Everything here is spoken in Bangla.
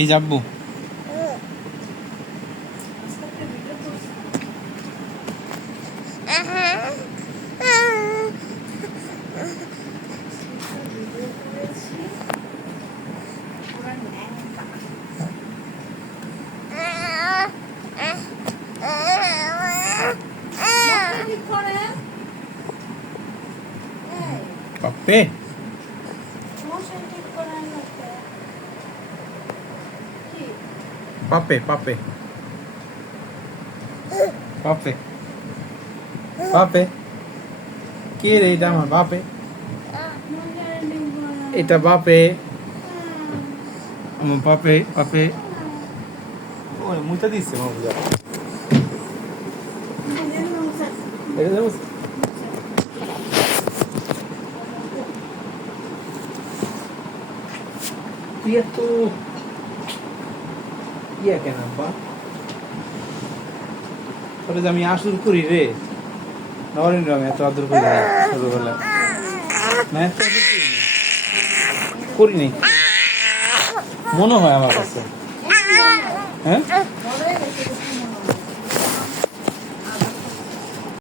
এই যাবো পাপে পাপে পাপে পাপে পাপে কে রে এটা আমার বাপে এটা বাপে আমার বাপে বাপে ওই মুইটা দিছে মা বুঝা এটা দেবো Iya tuh. Iya kenapa? Kalau kami asur kuri re, nawarin dong ya tuh atur kuri, atur bola. Nah itu kuri nih. Mono ya apa sih? Hah?